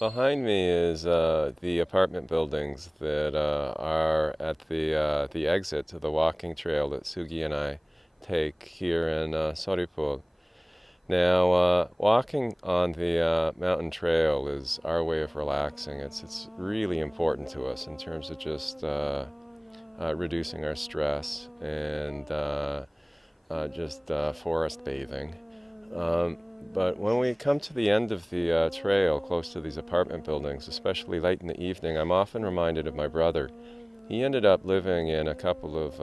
Behind me is the apartment buildings that are at the exit to the walking trail that Sugi and I take here in Soripol. Now, walking on the mountain trail is our way of relaxing. It's really important to us in terms of just reducing our stress and just forest bathing. But when we come to the end of the trail, close to these apartment buildings, especially late in the evening, I'm often reminded of my brother. He ended up living in a couple of,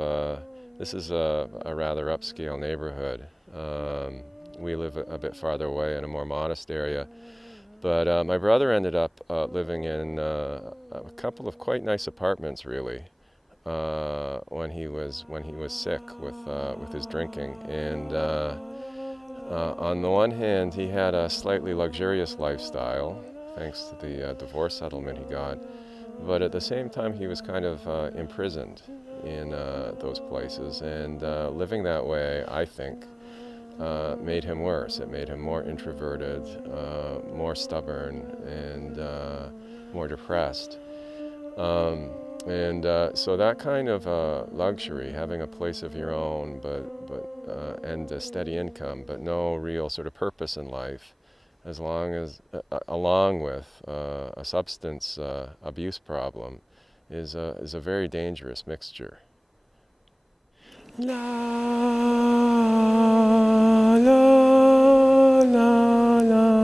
this is a rather upscale neighborhood. We live a bit farther away in a more modest area. But my brother ended up living in a couple of quite nice apartments, really, when he was sick with his drinking. And on the one hand, he had a slightly luxurious lifestyle, thanks to the divorce settlement he got. But at the same time, he was kind of imprisoned in those places. And living that way, I think, made him worse. It made him more introverted, more stubborn, and more depressed. So that kind of luxury, having a place of your own, and a steady income, but no real sort of purpose in life, along with a substance abuse problem, is a very dangerous mixture. La la la la la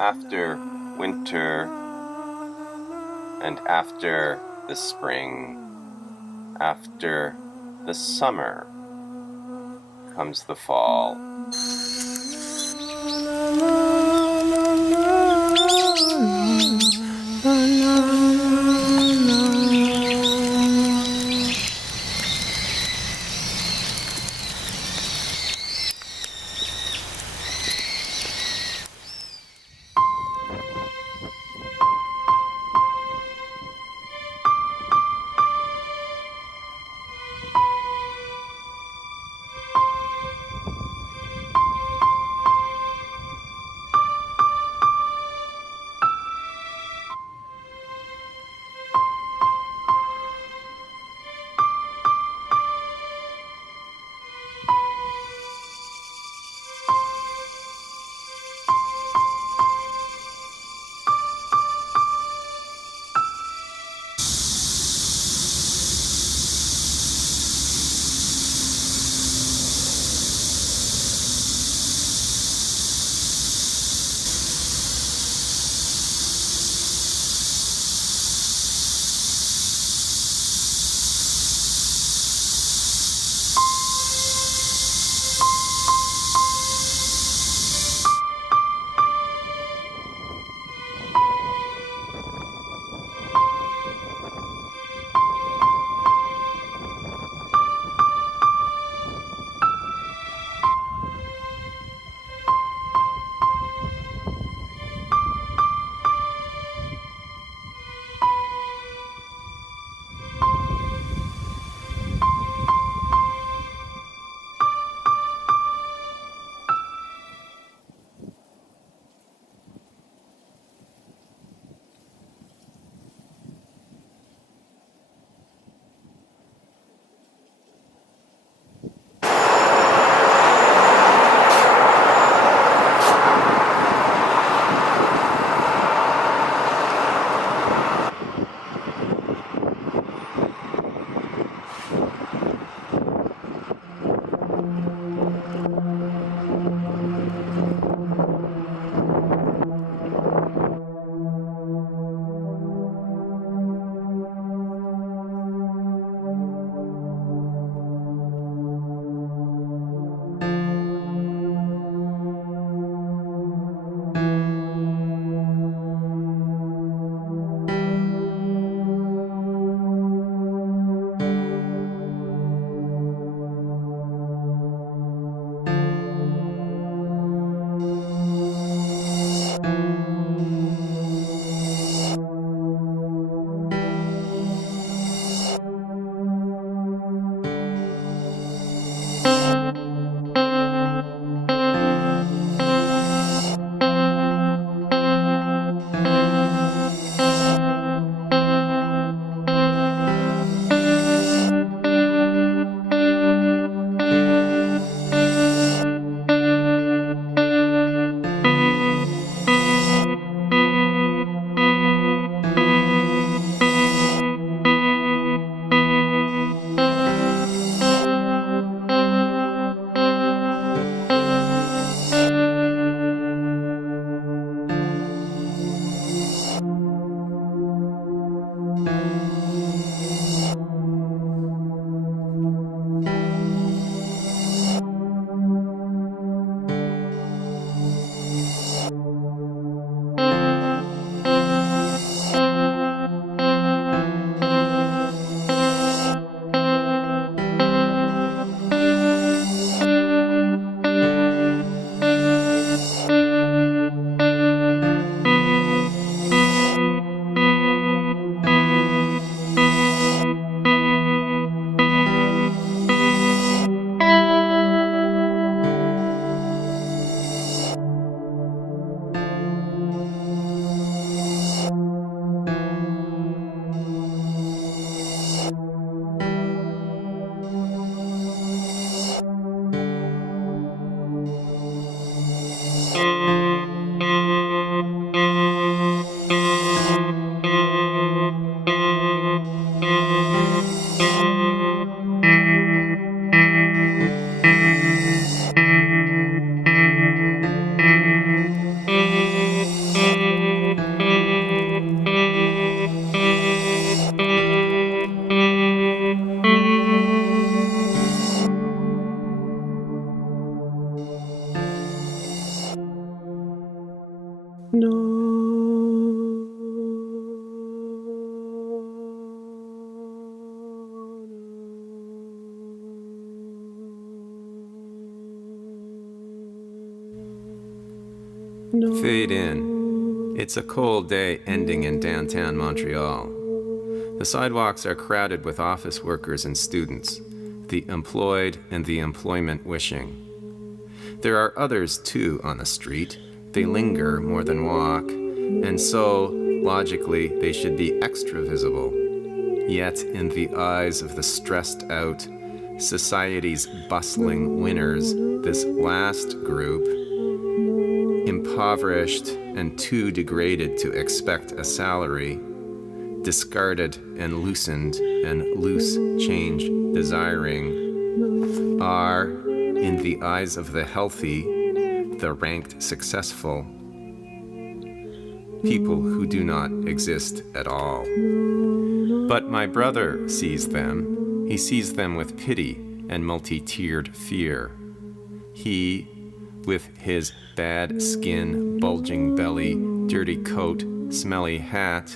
After winter and after the spring, after the summer, comes the fall. Fade in. It's a cold day ending in downtown Montreal. The sidewalks are crowded with office workers and students, the employed and the employment wishing. There are others too on the street. They linger more than walk, and so, logically, they should be extra visible. Yet, in the eyes of the stressed out, society's bustling winners, this last group, impoverished and too degraded to expect a salary, discarded and loosened and loose change desiring, are, in the eyes of the healthy, the ranked successful, people who do not exist at all. But my brother sees them. He sees them with pity and multi-tiered fear. He, with his bad skin, bulging belly, dirty coat, smelly hat,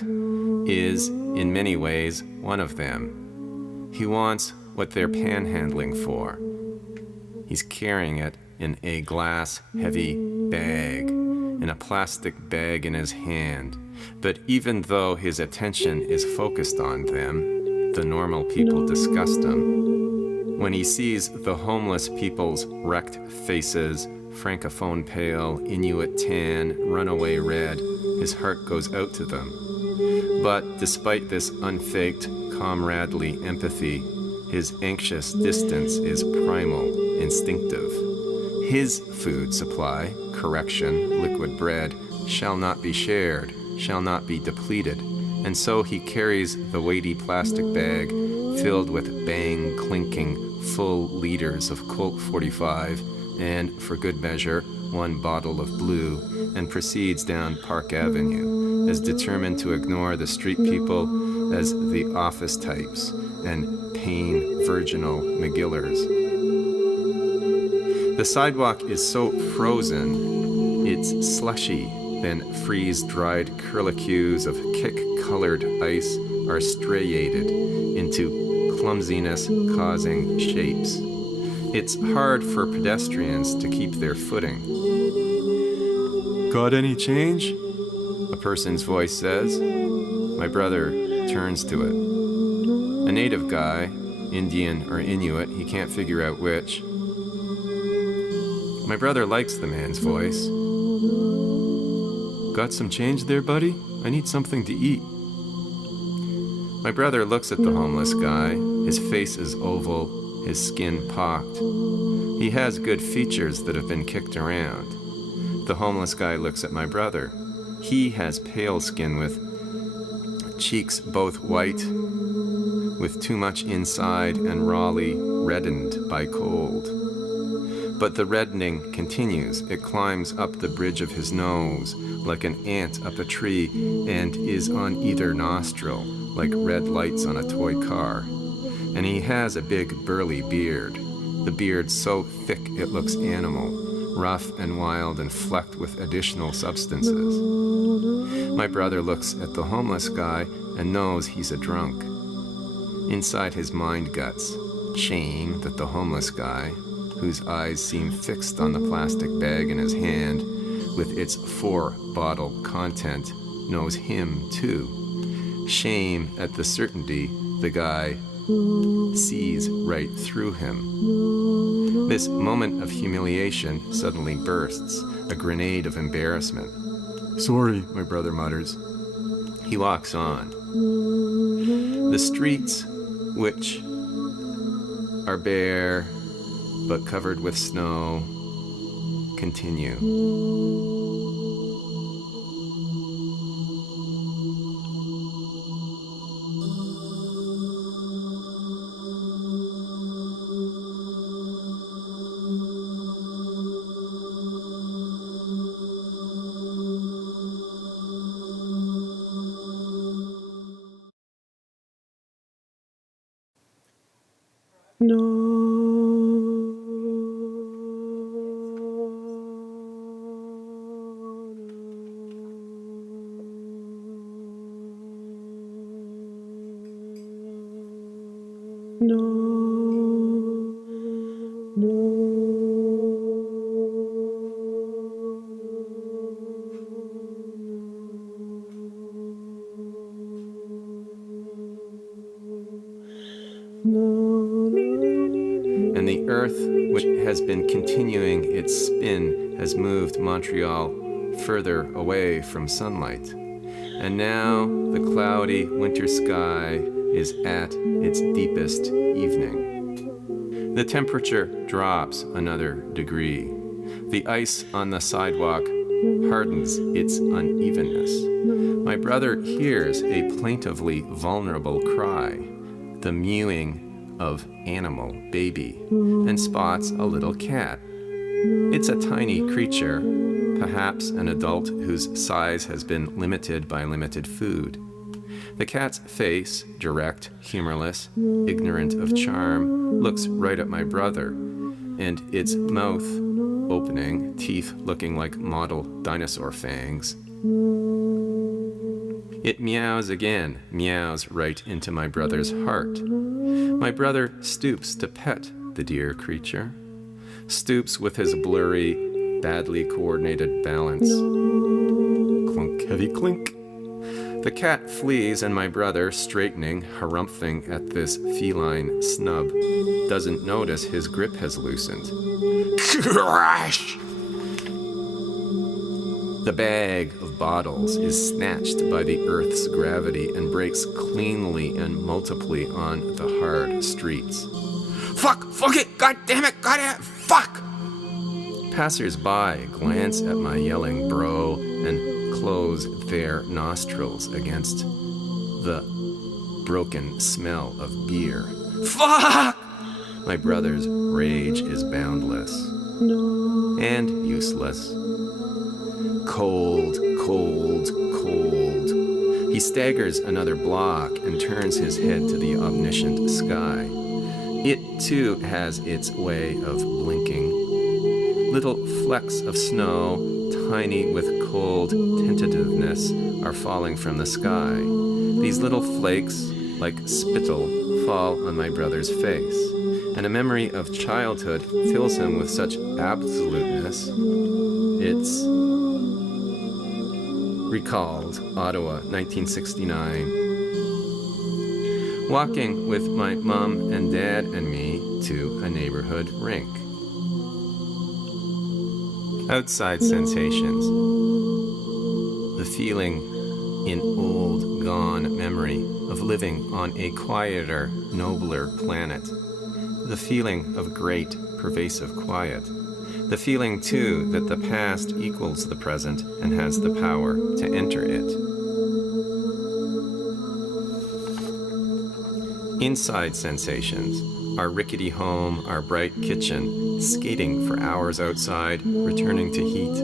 is, in many ways, one of them. He wants what they're panhandling for. He's carrying it in a glass, heavy bag, in a plastic bag in his hand. But even though his attention is focused on them, the normal people disgust him. When he sees the homeless people's wrecked faces, Francophone pale, Inuit tan, runaway red, his heart goes out to them. But despite this unfaked, comradely empathy, his anxious distance is primal, instinctive. His food supply, correction, liquid bread, shall not be shared, shall not be depleted, and so he carries the weighty plastic bag filled with bang, clinking, full liters of Colt 45 and, for good measure, one bottle of blue, and proceeds down Park Avenue, as determined to ignore the street people as the office types and pain virginal McGillers. The sidewalk is so frozen, it's slushy, then freeze-dried curlicues of kick-colored ice are striated into clumsiness-causing shapes. It's hard for pedestrians to keep their footing. "Got any change?" a person's voice says. My brother turns to it. A native guy, Indian or Inuit, he can't figure out which. My brother likes the man's voice. "Got some change there, buddy? I need something to eat." My brother looks at the homeless guy. His face is oval, his skin pocked. He has good features that have been kicked around. The homeless guy looks at my brother. He has pale skin with cheeks both white, with too much inside and rawly reddened by cold. But the reddening continues. It climbs up the bridge of his nose like an ant up a tree and is on either nostril like red lights on a toy car. And he has a big burly beard. The beard so thick it looks animal, rough and wild and flecked with additional substances. My brother looks at the homeless guy and knows he's a drunk. Inside his mind guts, shame that the homeless guy, whose eyes seem fixed on the plastic bag in his hand, with its 4-bottle content, knows him too. Shame at the certainty the guy sees right through him. This moment of humiliation suddenly bursts, a grenade of embarrassment. "Sorry," my brother mutters. He walks on. The streets, which are bare but covered with snow, continue. And the Earth, which has been continuing its spin, has moved Montreal further away from sunlight. And now the cloudy winter sky is at its deepest evening. The temperature drops another degree. The ice on the sidewalk hardens its unevenness. My brother hears a plaintively vulnerable cry, the mewing of animal baby, and spots a little cat. It's a tiny creature, perhaps an adult whose size has been limited by limited food. The cat's face, direct, humorless, ignorant of charm, looks right at my brother, and its mouth opening, teeth looking like model dinosaur fangs. It meows again, meows right into my brother's heart. My brother stoops to pet the dear creature, stoops with his blurry, badly coordinated balance. Clunk, heavy clink. The cat flees, and my brother, straightening, harumphing at this feline snub, doesn't notice his grip has loosened. Crash! The bag of bottles is snatched by the Earth's gravity and breaks cleanly and multiply on the hard streets. Fuck! Fuck it! God damn it! God damn it! Fuck! Passers-by glance at my yelling bro and close their nostrils against the broken smell of beer. Fuck! My brother's rage is boundless and useless. Cold, cold, cold. He staggers another block and turns his head to the omniscient sky. It, too, has its way of blinking. Little flecks of snow, tiny with cold tentativeness, are falling from the sky. These little flakes, like spittle, fall on my brother's face, and a memory of childhood fills him with such absoluteness. It's recalled Ottawa, 1969. Walking with my mom and dad and me to a neighborhood rink. Outside sensations. The feeling in old, gone memory of living on a quieter, nobler planet. The feeling of great, pervasive quiet. The feeling, too, that the past equals the present and has the power to enter it. Inside sensations, our rickety home, our bright kitchen, skating for hours outside, returning to heat.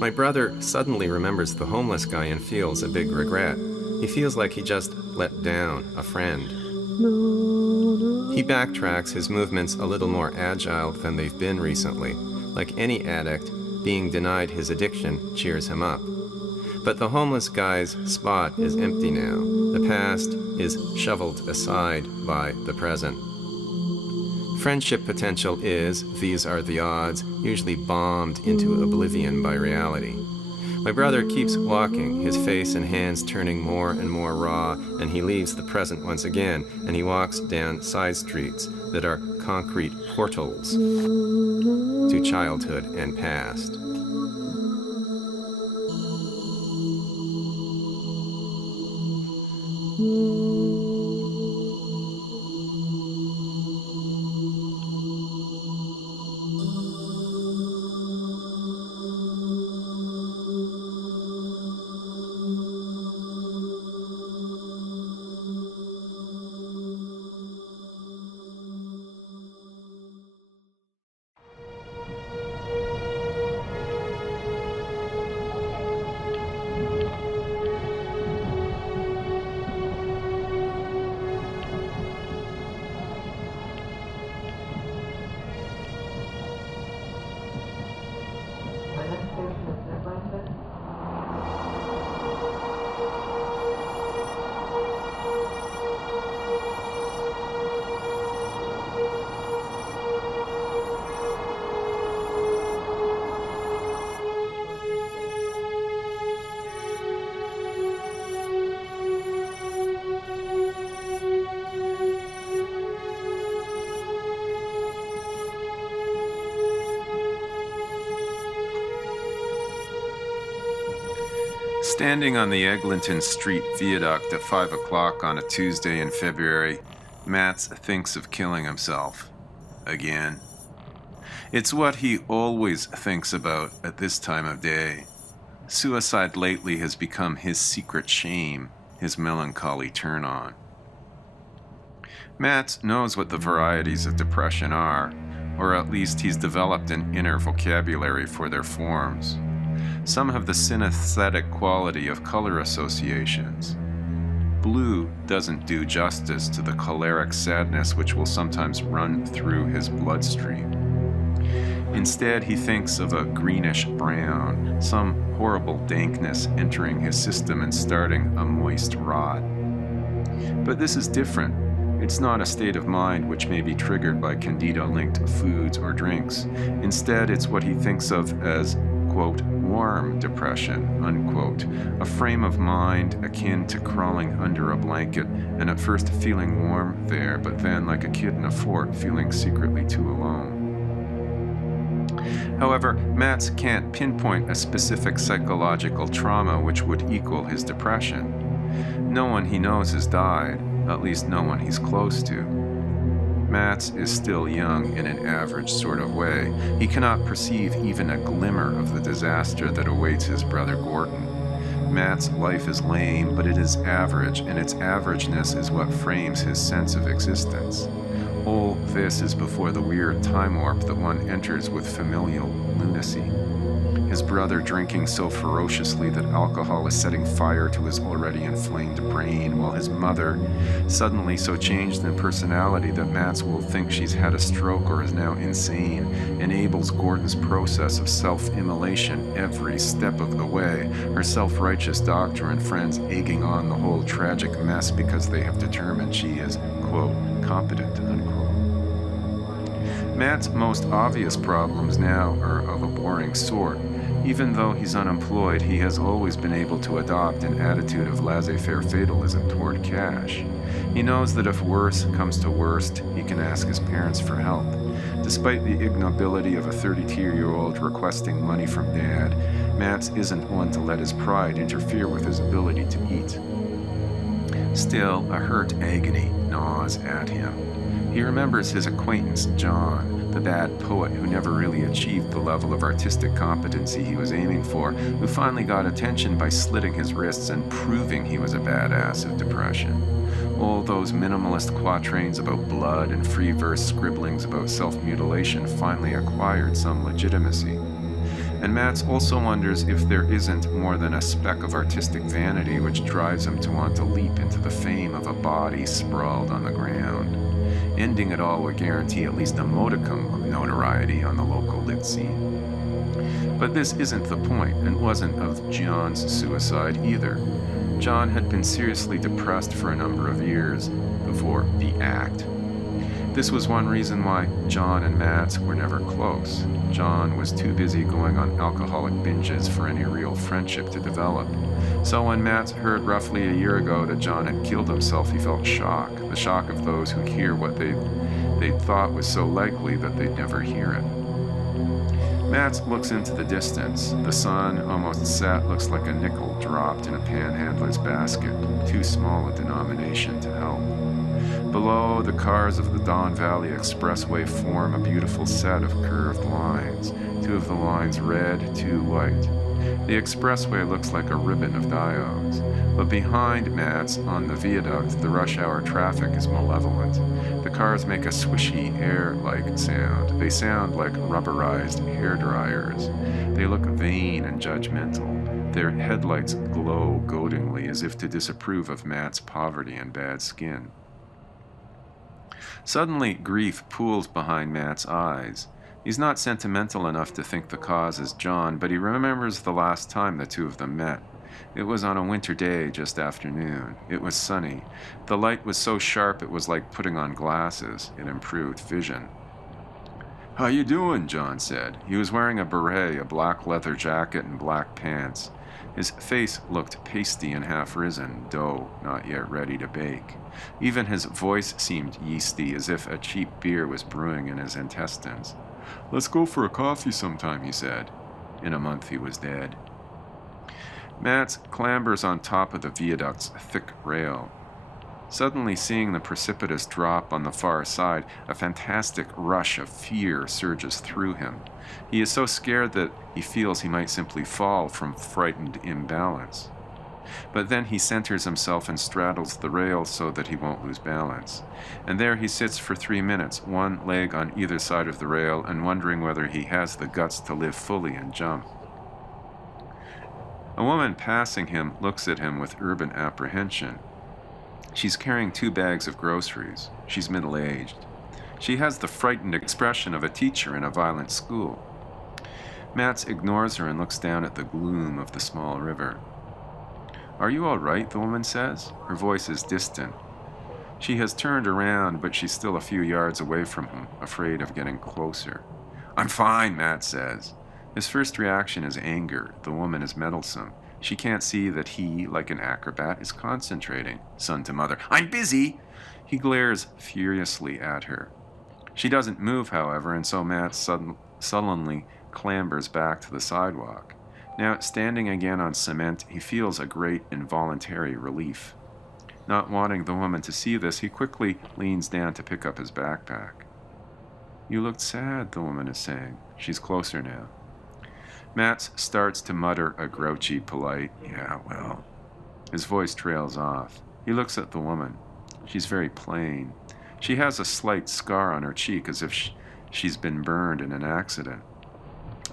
My brother suddenly remembers the homeless guy and feels a big regret. He feels like he just let down a friend. He backtracks, his movements a little more agile than they've been recently. Like any addict, being denied his addiction cheers him up. But the homeless guy's spot is empty now. The past is shoveled aside by the present. Friendship potential is, these are the odds, usually bombed into oblivion by reality. My brother keeps walking, his face and hands turning more and more raw, and he leaves the present once again, and he walks down side streets that are concrete portals to childhood and past. Standing on the Eglinton Street viaduct at 5 o'clock on a Tuesday in February, Matz thinks of killing himself. Again. It's what he always thinks about at this time of day. Suicide lately has become his secret shame, his melancholy turn-on. Matz knows what the varieties of depression are, or at least he's developed an inner vocabulary for their forms. Some have the synesthetic quality of color associations. Blue doesn't do justice to the choleric sadness which will sometimes run through his bloodstream. Instead, he thinks of a greenish brown, some horrible dankness entering his system and starting a moist rot. But this is different. It's not a state of mind which may be triggered by candida-linked foods or drinks. Instead, it's what he thinks of as, quote, warm depression, unquote, a frame of mind akin to crawling under a blanket and at first feeling warm there, but then, like a kid in a fort, feeling secretly too alone. However, Matz can't pinpoint a specific psychological trauma which would equal his depression. No one he knows has died, at least no one he's close to. Matz is still young in an average sort of way. He cannot perceive even a glimmer of the disaster that awaits his brother Gordon. Matt's life is lame, but it is average, and its averageness is what frames his sense of existence. All this is before the weird time warp that one enters with familial lunacy. His brother drinking so ferociously that alcohol is setting fire to his already inflamed brain, while his mother, suddenly so changed in personality that Matz will think she's had a stroke or is now insane, enables Gordon's process of self-immolation every step of the way, her self-righteous doctor and friends egging on the whole tragic mess because they have determined she is, quote, competent, unquote. Matt's most obvious problems now are of a boring sort. Even though he's unemployed, he has always been able to adopt an attitude of laissez-faire fatalism toward cash. He knows that if worse comes to worst, he can ask his parents for help. Despite the ignobility of a 32-year-old requesting money from Dad, Matz isn't one to let his pride interfere with his ability to eat. Still, a hurt agony gnaws at him. He remembers his acquaintance, John, the bad poet who never really achieved the level of artistic competency he was aiming for, who finally got attention by slitting his wrists and proving he was a badass of depression. All those minimalist quatrains about blood and free verse scribblings about self-mutilation finally acquired some legitimacy. And Matz also wonders if there isn't more than a speck of artistic vanity which drives him to want to leap into the fame of a body sprawled on the ground. Ending it all would guarantee at least a modicum of notoriety on the local lit scene. But this isn't the point, and wasn't of John's suicide either. John had been seriously depressed for a number of years before the act. This was one reason why John and Matz were never close. John was too busy going on alcoholic binges for any real friendship to develop. So when Matz heard roughly a year ago that John had killed himself, he felt shock, the shock of those who hear what they thought was so likely that they'd never hear it. Matz looks into the distance. The sun, almost set, looks like a nickel dropped in a panhandler's basket, too small a denomination to help. Below, the cars of the Don Valley Expressway form a beautiful set of curved lines, two of the lines red, two white. The expressway looks like a ribbon of diodes, but behind Matz, on the viaduct, the rush hour traffic is malevolent. The cars make a swishy, air-like sound. They sound like rubberized hair dryers. They look vain and judgmental. Their headlights glow goadingly as if to disapprove of Matt's poverty and bad skin. Suddenly, grief pools behind Matt's eyes. He's not sentimental enough to think the cause is John, but he remembers the last time the two of them met. It was on a winter day just after noon. It was sunny. The light was so sharp it was like putting on glasses. It improved vision. "How you doing?" John said. He was wearing a beret, a black leather jacket, and black pants. His face looked pasty and half-risen, dough not yet ready to bake. Even his voice seemed yeasty, as if a cheap beer was brewing in his intestines. "Let's go for a coffee sometime," he said. In a month he was dead. Mats clambers on top of the viaduct's thick rail. Suddenly seeing the precipitous drop on the far side, a fantastic rush of fear surges through him. He is so scared that he feels he might simply fall from frightened imbalance. But then he centers himself and straddles the rail so that he won't lose balance. And there he sits for 3 minutes, one leg on either side of the rail, and wondering whether he has the guts to live fully and jump. A woman passing him looks at him with urban apprehension. She's carrying 2 bags of groceries. She's middle-aged. She has the frightened expression of a teacher in a violent school. Mats ignores her and looks down at the gloom of the small river. "Are you all right?" the woman says. Her voice is distant. She has turned around, but she's still a few yards away from him, afraid of getting closer. "I'm fine," Matt says. His first reaction is anger. The woman is meddlesome. She can't see that he, like an acrobat, is concentrating. Son to mother, "I'm busy!" He glares furiously at her. She doesn't move, however, and so Matt sullenly clambers back to the sidewalk. Now, standing again on cement, he feels a great involuntary relief. Not wanting the woman to see this, he quickly leans down to pick up his backpack. "You looked sad," the woman is saying. She's closer now. Matt starts to mutter a grouchy, polite, "Yeah, well." His voice trails off. He looks at the woman. She's very plain. She has a slight scar on her cheek as if she's been burned in an accident.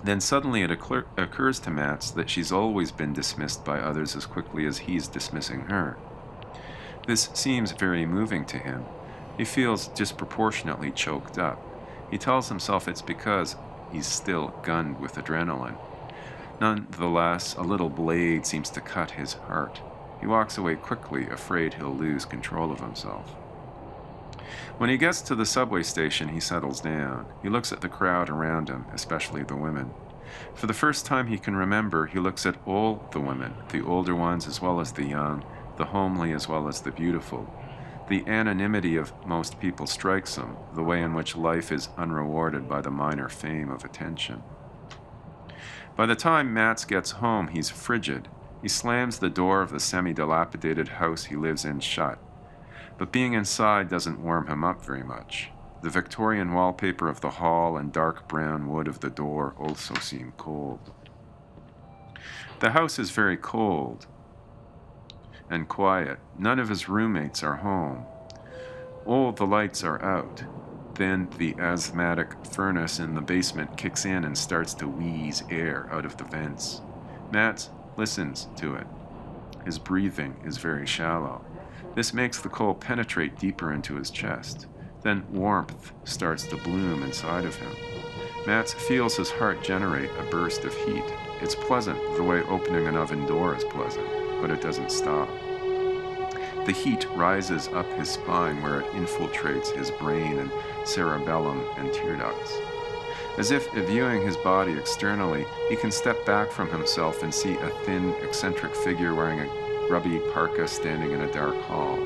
Then suddenly it occurs to Matt that she's always been dismissed by others as quickly as he's dismissing her. This seems very moving to him. He feels disproportionately choked up. He tells himself it's because he's still gunned with adrenaline. Nonetheless, a little blade seems to cut his heart. He walks away quickly, afraid he'll lose control of himself. When he gets to the subway station, he settles down. He looks at the crowd around him, especially the women. For the first time he can remember, he looks at all the women, the older ones as well as the young, the homely as well as the beautiful. The anonymity of most people strikes him, the way in which life is unrewarded by the minor fame of attention. By the time Mats gets home, he's frigid. He slams the door of the semi-dilapidated house he lives in shut. But being inside doesn't warm him up very much. The Victorian wallpaper of the hall and dark brown wood of the door also seem cold. The house is very cold and quiet. None of his roommates are home. All the lights are out. Then the asthmatic furnace in the basement kicks in and starts to wheeze air out of the vents. Matt listens to it. His breathing is very shallow. This makes the coal penetrate deeper into his chest. Then warmth starts to bloom inside of him. Matt feels his heart generate a burst of heat. It's pleasant the way opening an oven door is pleasant, but it doesn't stop. The heat rises up his spine where it infiltrates his brain and cerebellum and tear ducts. As if viewing his body externally, he can step back from himself and see a thin, eccentric figure wearing a grubby parka standing in a dark hall.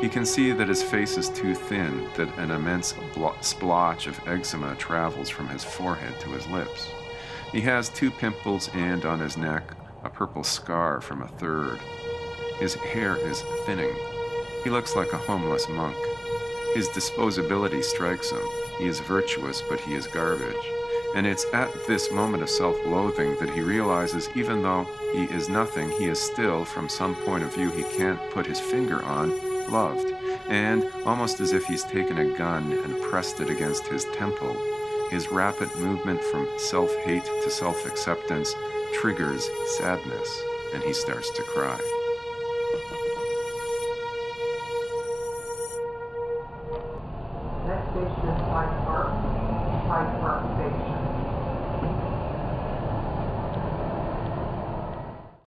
He can see that his face is too thin, that an immense splotch of eczema travels from his forehead to his lips. He has 2 pimples and, on his neck, a purple scar from a third. His hair is thinning. He looks like a homeless monk. His disposability strikes him. He is virtuous, but he is garbage. And it's at this moment of self-loathing that he realizes even though he is nothing, he is still, from some point of view he can't put his finger on, loved. And, almost as if he's taken a gun and pressed it against his temple, his rapid movement from self-hate to self-acceptance triggers sadness, and he starts to cry.